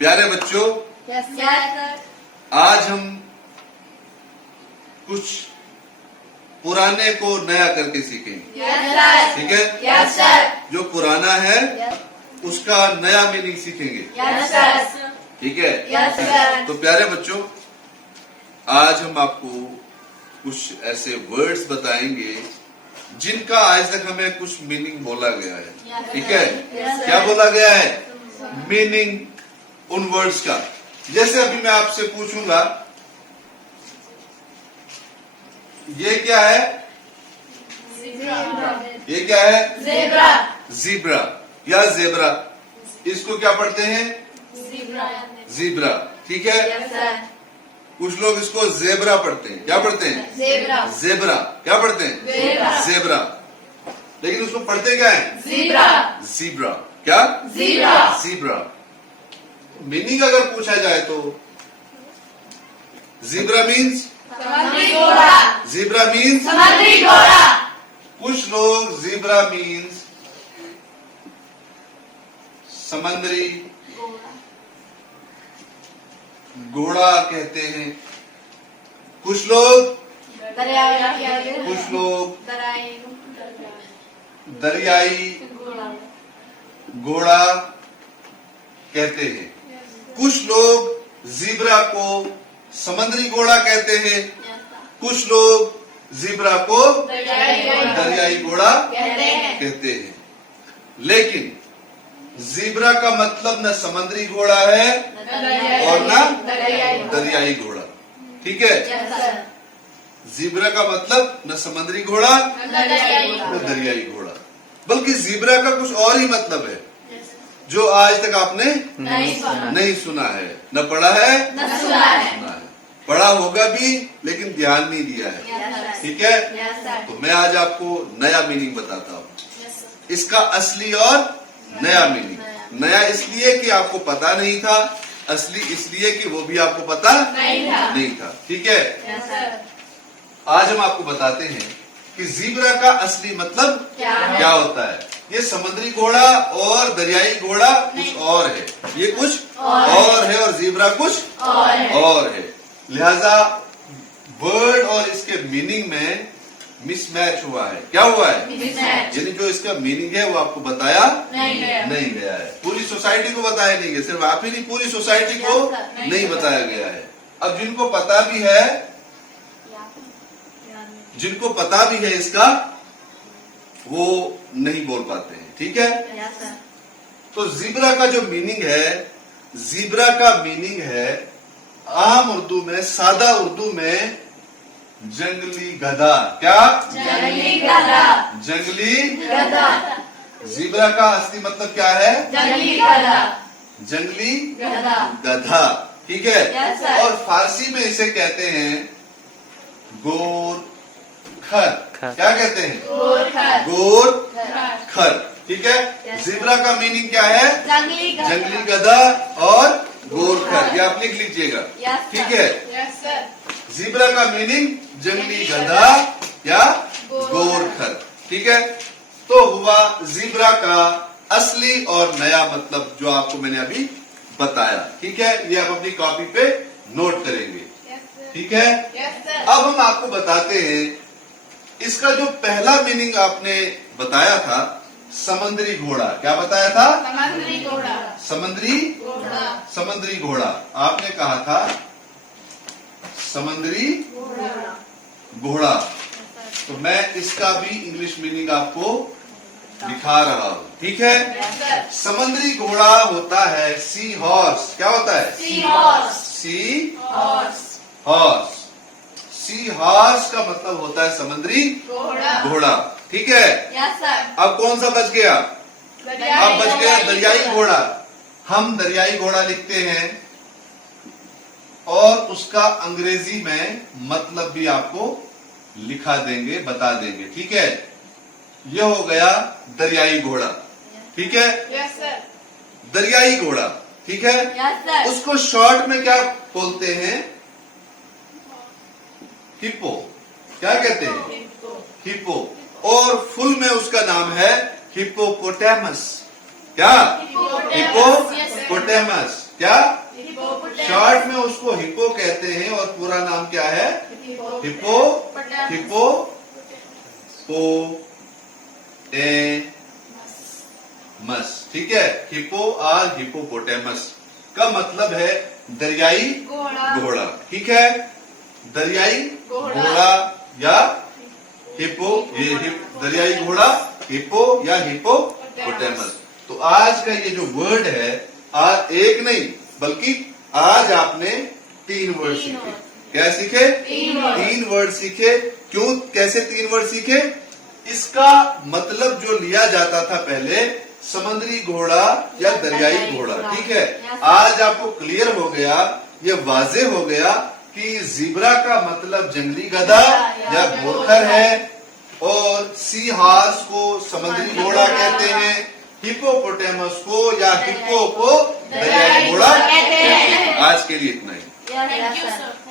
प्यारे बच्चों, आज हम कुछ पुराने को नया करके सीखेंगे। ठीक है? जो पुराना है उसका नया मीनिंग सीखेंगे। ठीक है? तो प्यारे बच्चों, आज हम आपको कुछ ऐसे वर्ड्स बताएंगे जिनका आज तक हमें कुछ मीनिंग बोला गया है। ठीक है? क्या बोला गया है? मीनिंग उन वर्ड्स का। जैसे अभी मैं आपसे पूछूंगा, ये क्या है? ये क्या है? ज़ेब्रा। ज़ीब्रा या ज़ेब्रा। इसको क्या पढ़ते हैं? ज़ीब्रा। ठीक है? कुछ लोग इसको ज़ेब्रा पढ़ते हैं। क्या पढ़ते हैं? ज़ेब्रा। क्या पढ़ते हैं? ज़ेब्रा। लेकिन उसको पढ़ते क्या है? ज़ीब्रा। क्या? ज़ीब्रा। मीनिंग अगर पूछा जाए तो ज़ीब्रा मीन्स समुद्री घोड़ा। ज़ीब्रा मीन्स समुद्री घोड़ा। कुछ लोग ज़ीब्रा मीन्स समुद्री घोड़ा कहते हैं। कुछ लोग दरियाई घोड़ा कहते हैं। कुछ लोग ज़ीब्रा को समुद्री घोड़ा कहते हैं। कुछ लोग ज़ीब्रा को दरियाई घोड़ा कहते हैं। लेकिन ज़ीब्रा का मतलब न समुद्री घोड़ा है और न दरियाई घोड़ा। ठीक है? ज़ीब्रा का मतलब न समुद्री घोड़ा न दरियाई घोड़ा, बल्कि ज़ीब्रा का कुछ और ही मतलब है जो आज तक आपने नहीं सुना है, न पढ़ा है न सुना है। पढ़ा होगा भी लेकिन ध्यान नहीं दिया है। ठीक है? तो मैं आज आपको नया मीनिंग बताता हूँ। इसका असली और नया मीनिंग। नया इसलिए कि आपको पता नहीं था, असली इसलिए कि वो भी आपको पता नहीं था। ठीक है? आज हम आपको बताते हैं कि ज़ीब्रा का असली मतलब क्या होता है। ये समुद्री घोड़ा और दरियाई घोड़ा कुछ और है, ये कुछ और है और ज़ीब्रा कुछ और है। लिहाजा वर्ड और इसके मीनिंग में मिसमैच हुआ है। क्या हुआ है? यानी जो इसका मीनिंग है वो आपको बताया नहीं गया है। पूरी सोसाइटी को बताया नहीं गया, सिर्फ आप ही नहीं, पूरी सोसाइटी को नहीं बताया गया है। अब जिनको पता भी है इसका, वो नहीं बोल पाते हैं। ठीक है? तो ज़ीब्रा का जो मीनिंग है, ज़ीब्रा का मीनिंग है आम उर्दू में, सादा उर्दू में जंगली गधा। क्या? जंगली गधा। जंगली गधा। ज़ीब्रा का असली मतलब क्या है? जंगली गधा। जंगली गधा। ठीक है? और फारसी में इसे कहते हैं गोरखर। क्या कहते हैं? गोरखर। ठीक है? ज़ीब्रा का मीनिंग क्या है? जंगली गधा और गोरखर। ये आप लिख लीजिएगा। ठीक है? ज़ीब्रा का मीनिंग जंगली गधा या गोरखर। ठीक है? तो हुआ ज़ीब्रा का असली और नया मतलब जो आपको मैंने अभी बताया। ठीक है? ये आप अपनी कॉपी पे नोट करेंगे। ठीक है? अब हम आपको बताते हैं इसका जो पहला मीनिंग आपने बताया था, समुद्री घोड़ा। क्या बताया था? समुद्री घोड़ा। आपने कहा था समुद्री घोड़ा। तो मैं इसका भी इंग्लिश मीनिंग आपको दिखा रहा हूँ। ठीक है? समुद्री घोड़ा होता है सी हॉर्स। क्या होता है? Sea horse. सी हॉर्स का मतलब होता है समुद्री घोड़ा। ठीक है? अब कौन सा बच गया? अब बच गया दरियाई घोड़ा। हम दरियाई घोड़ा लिखते हैं और उसका अंग्रेजी में मतलब भी आपको लिखा देंगे, बता देंगे। ठीक है? यह हो गया दरियाई घोड़ा। ठीक है? दरियाई घोड़ा। ठीक है? उसको शॉर्ट में क्या बोलते हैं? हिप्पो। क्या कहते हैं? हिप्पो। और फुल में उसका नाम है हिप्पोपोटेमस। क्या? हिप्पोपोटेमस। क्या? हिप्पोपोटेमस। शॉर्ट में उसको हिप्पो कहते हैं और पूरा नाम क्या है? हिप्पो हिप्पो पो ए मस। ठीक है, हिप्पो और हिप्पोपोटेमस का मतलब है दरियाई घोड़ा। ठीक है, दरियाई घोड़ा या हिप्पो, दरियाई घोड़ा, हिप्पो या हिप्पोपोटेमस। तो आज का ये जो वर्ड है, आज एक नहीं बल्कि आज आपने 3 वर्ड सीखे। क्या सीखे? 3 वर्ड सीखे। क्यों, कैसे 3 वर्ड सीखे? इसका मतलब जो लिया जाता था पहले, समुद्री घोड़ा या दरियाई घोड़ा। ठीक है, आज आपको क्लियर हो गया, ये वाजे हो गया कि ज़ीब्रा का मतलब जंगली गधा या गोरखर है, और सी हॉर्स को समुद्री घोड़ा कहते हैं, हिप्पोपोटेमस को या हिप्पो को दरियाई घोड़ा कहते हैं। आज के लिए इतना ही। Thank you, sir.